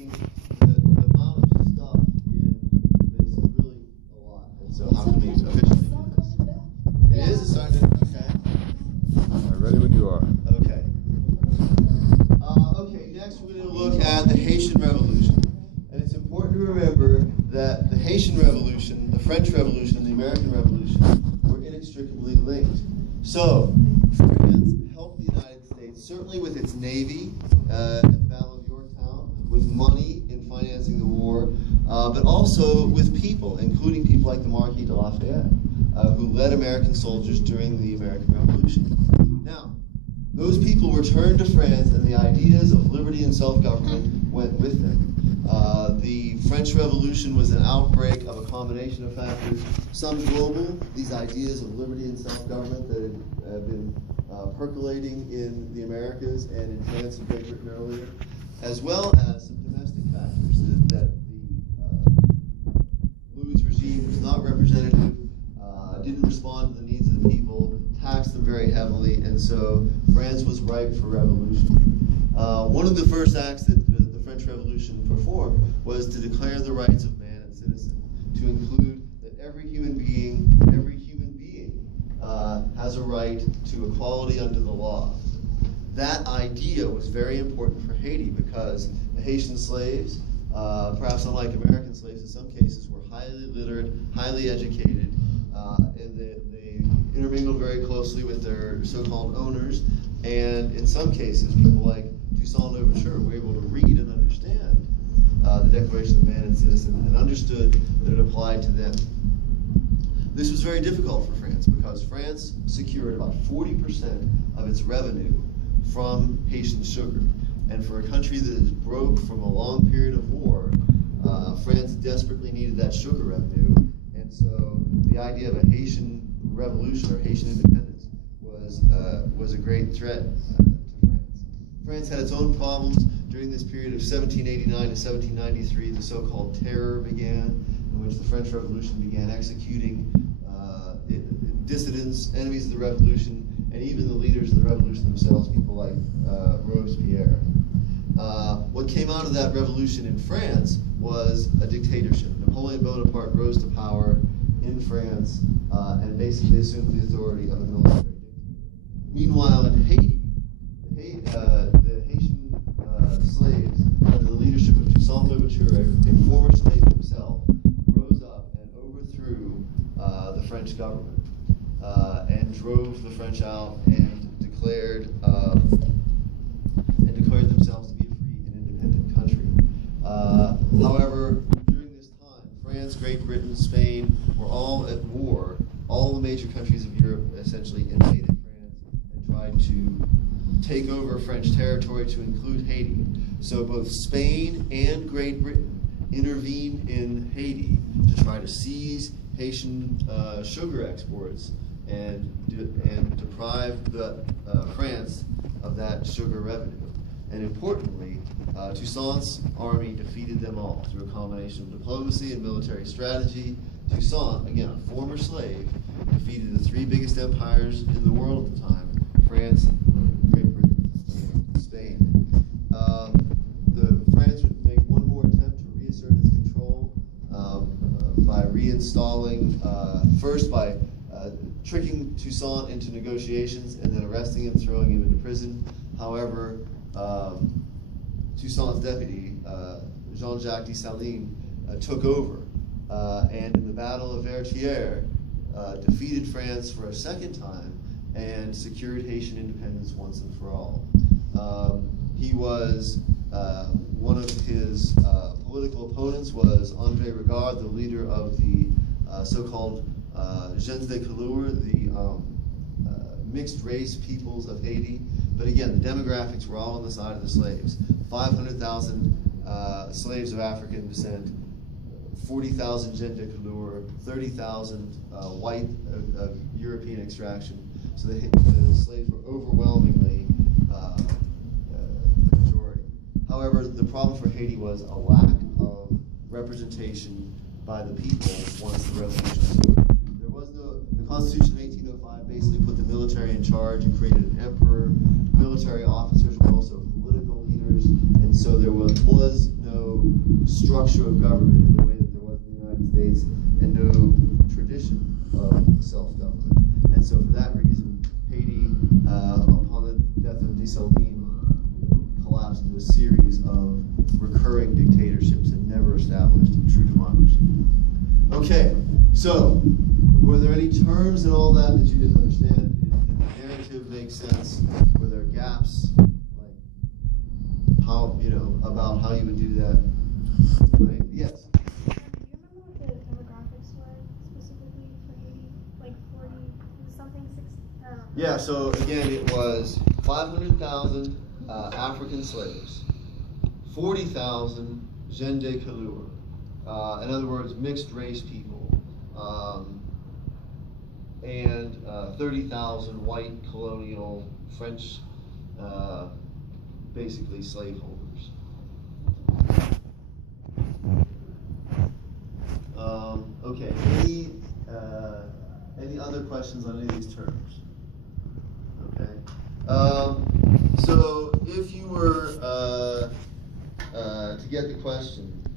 speaking, the amount of stuff in this is really a lot. And so how can we efficiently do this? It is? It's starting to, okay. All right, ready when you are. Okay. Okay, next we're going to look at the Haitian Revolution. And it's important to remember that the Haitian Revolution, the French Revolution, and the American Revolution were inextricably linked. So, France helped the United States, certainly with its navy at the Battle of Yorktown, with money in financing the war, but also with people, including people like the Marquis de Lafayette, who led American soldiers during the American Revolution. Now, those people returned to France, and the ideas of liberty and self-government went with them. The French Revolution was an outbreak of a combination of factors, some global, these ideas of liberty and self-government that had been percolating in the Americas and in France and Great Britain earlier, as well as some domestic factors that the Louis regime was not representative, didn't respond to the needs of the people, taxed them very heavily, and so France was ripe for revolution. One of the first acts that the French Revolution performed was to declare the rights of man and citizen, to include that every human being has a right to equality under the law. That idea was very important for Haiti because the Haitian slaves, perhaps unlike American slaves in some cases, were highly literate, highly educated, and they intermingled very closely with their so-called owners, and in some cases, people like Toussaint Louverture were able to read and understand the Declaration of Man and Citizen and understood that it applied to them. This was very difficult for France because France secured about 40% of its revenue from Haitian sugar. And for a country that is broke from a long period of war, France desperately needed that sugar revenue. And so the idea of a Haitian revolution or Haitian independence was a great threat to France. France had its own problems. During this period of 1789 to 1793, the so-called Terror began, in which the French Revolution began executing dissidents, enemies of the revolution, and even the leaders of the revolution themselves, people like Robespierre. What came out of that revolution in France was a dictatorship. Napoleon Bonaparte rose to power in France and basically assumed the authority of a military dictator. Meanwhile, in Haiti, the Haitian slaves, under the leadership of Toussaint Louverture, a former slave himself, rose up and overthrew the French government and drove the French out and declared themselves to be a free and independent country. However, during this time, France, Great Britain, Spain were all at war. All the major countries of Europe essentially invaded France and tried to take over French territory, to include Haiti. So both Spain and Great Britain intervened in Haiti to try to seize Haitian sugar exports and deprive France of that sugar revenue. And importantly, Toussaint's army defeated them all through a combination of diplomacy and military strategy. Toussaint, again, a former slave, defeated the three biggest empires in the world at the time: France, Great Britain, and Spain. France would make one more attempt to reassert its control by reinstalling, first by tricking Toussaint into negotiations and then arresting him, throwing him into prison. However, Toussaint's deputy, Jean-Jacques Dessalines, took over, and in the Battle of Vertières, defeated France for a second time and secured Haitian independence once and for all. He was, one of his political opponents was André Regard, the leader of the so-called gens de couleur, the mixed race peoples of Haiti. But again, the demographics were all on the side of the slaves. 500,000 slaves of African descent, 40,000 gens de couleur, 30,000 white of European extraction. So the slaves were overwhelmingly the majority. However, the problem for Haiti was a lack of representation by the people once the revolution was over. There was no, the Constitution of 1805 basically put the military in charge and created an emperor. Military officers were also political leaders, and so there was no structure of government in the way that there was in the United States, and no tradition of self-government. And so for that reason, Haiti, upon the death of Dessalines, collapsed into a series of recurring dictatorships and never established true democracy. Okay, so were there any terms in all that you didn't understand? Did the narrative make sense? Were there gaps? Like how, about how you would do that? Right? Yes? Do you remember what the demographics were specifically for Haiti? Like 40, it was something 6, I don't know. Yeah, so again, it was 500,000 African slaves, 40,000 gens de couleur, in other words, mixed race people, and 30,000 white colonial French, basically slaveholders. Okay, any other questions on any of these terms? Okay. So if you were to get the question,